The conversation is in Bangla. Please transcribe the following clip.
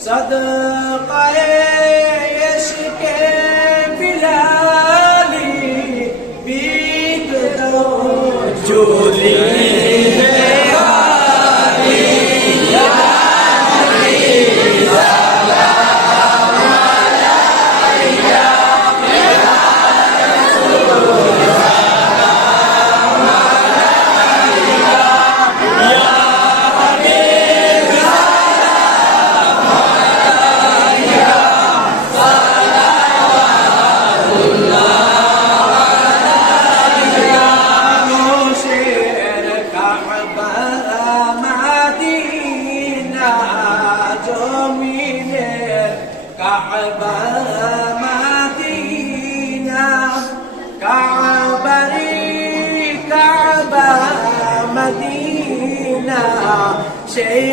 صدقه عشق بلالي بيك لو جولي মাদিনা জমিনের কাবা মাদিনা কাবারি কাবা মদিনা সেই